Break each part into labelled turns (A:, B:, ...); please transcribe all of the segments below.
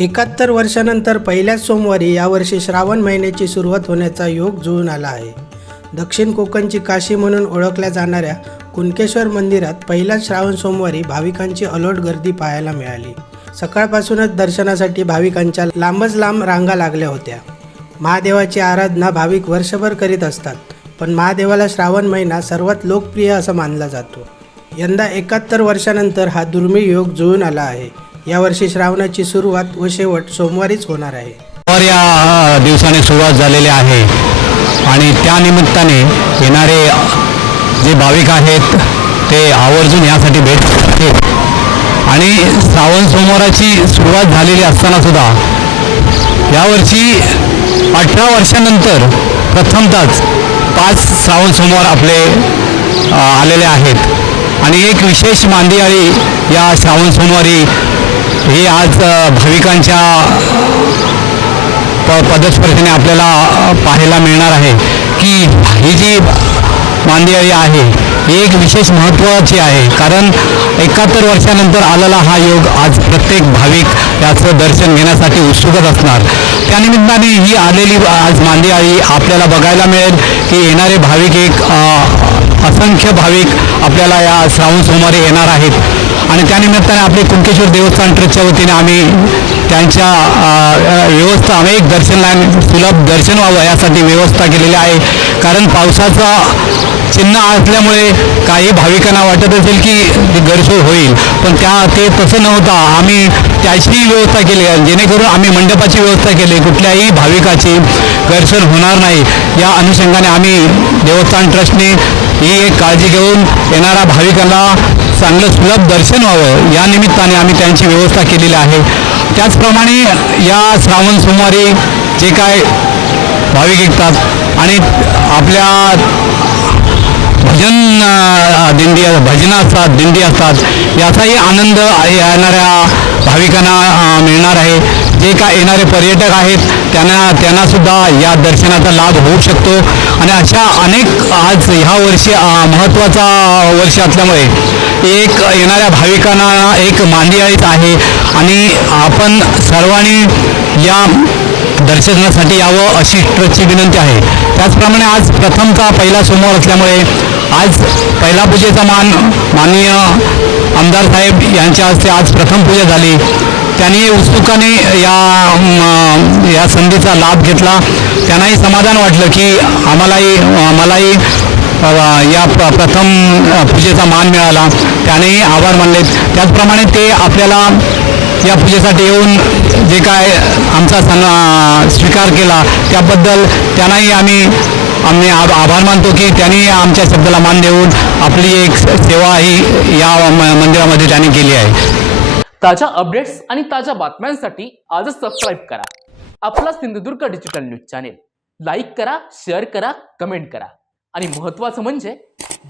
A: एकाहत्तर वर्षानंतर पहिल्याच सोमवारी यावर्षी श्रावण महिन्याची सुरुवात होण्याचा योग जुळून आला आहे. दक्षिण कोकणची काशी म्हणून ओळखल्या जाणाऱ्या कुणकेश्वर मंदिरात पहिल्याच श्रावण सोमवारी भाविकांची अलोट गर्दी पाहायला मिळाली. सकाळपासूनच दर्शनासाठी भाविकांच्या लांबच लांब रांगा लागल्या होत्या. महादेवाची आराधना भाविक वर्षभर करीत असतात पण महादेवाला श्रावण महिना सर्वात लोकप्रिय असा मानला जातो. यंदा एकाहत्तर वर्षानंतर हा दुर्मिळ योग जुळून आला आहे. यावर्षी श्रावणाची सुरुवात व शेवट सोमवारीच होणार आहे.
B: वर या दिवसाने सुरुवात झालेली आहे. आणि त्या निमित्ताने येणारे जे भाविक आहेत ते आवर्जून यासाठी भेट देतात आणि श्रावण सोमवाराची सुरुवात झालेली असताना सुद्धा यावर्षी अठरा वर्षानंतर प्रथमतच पाच श्रावण सोमवार आपले आलेले आहेत. आणि एक विशेष मांदियाळी या श्रावण सोमवारी ही आज भाविकांच्या प पदस्पर्शेने आपल्याला पाहायला मिळणार आहे की ही जी मांदियाळी आहे ही एक विशेष महत्त्वाची आहे. कारण एकाहत्तर वर्षानंतर आलेला हा योग आज प्रत्येक भाविक याचं दर्शन घेण्यासाठी उत्सुकच असणार. त्यानिमित्ताने ही आलेली आज मांदियाळी आपल्याला बघायला मिळेल की येणारे भाविक एक असंख्य भाविक आपल्याला या श्रावण सोमवारी येणार आहेत. आणि त्यानिमित्ताने आपले कुंकेश्वर देवस्थान ट्रस्टच्या वतीने आम्ही त्यांच्या व्यवस्था आम्ही एक दर्शन सुलभ दर्शन व्हावं यासाठी व्यवस्था केलेली आहे. कारण पावसाचा चिन्ह असल्यामुळे काही भाविकांना वाटत असेल की ती होईल. पण त्या ते तसं नव्हता. आम्ही त्याची व्यवस्था केली आहे. जेणेकरून आम्ही मंडपाची व्यवस्था केली. कुठल्याही भाविकाची गैरसोय होणार नाही. या अनुषंगाने आम्ही देवस्थान ट्रस्टने ही एक काळजी घेऊन येणाऱ्या भाविकांना चांगलं सुलभ दर्शन व्हावं. या निमित्ताने आम्ही त्यांची व्यवस्था केलेली आहे. त्याचप्रमाणे या श्रावण सोमवारी जे काय भाविक येतात आणि आपल्या भजन दिंडी भजनं असतात दिंडी असतात याचाही आनंद येणाऱ्या भाविकांना मिळणार आहे. जे काय येणारे पर्यटक आहेत त्यांना त्यांनासुद्धा या दर्शनाचा लाभ होऊ शकतो. आणि अशा अनेक आज ह्या वर्षी महत्त्वाचा वर्ष असल्यामुळे एक येणाऱ्या भाविकांना एक मांदियाळीच आहे. आणि आपण सर्वांनी या दर्शनासाठी यावं अशी ट्रस्टची विनंती आहे. त्याचप्रमाणे आज प्रथमचा पहिला सोमवार असल्यामुळे आज पहिला पूजेचा मान माननीय आमदार साहेब यांच्या हस्ते आज प्रथम पूजा झाली. त्यांनी उत्सुकाने या या संधीचा लाभ घेतला. त्यांनाही समाधान वाटलं की आम्हालाही मलाही या प्रथम पूजेचा मान मिळाला. त्यानेही आभार मानलेत त्याचप्रमाणे ते आपल्याला या पूजेसाठी येऊन जे काय आमचा सण स्वीकार केला त्याबद्दल त्यांनाही आम्ही आम्ही आभ आभार मानतो की त्यांनी आमच्या शब्दाला मान देऊन आपली एक सेवा ही या मंदिरामध्ये त्यांनी केली आहे.
C: ताज्या अपडेट्स आणि ताज्या बातम्यांसाठी आजच सबस्क्राईब करा. आपला Sindhudurg digital news channel. Like करा शेअर करा कमेंट करा. आणि महत्त्वाचं म्हणजे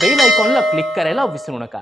C: बेल आयकॉनला क्लिक करायला विसरू नका.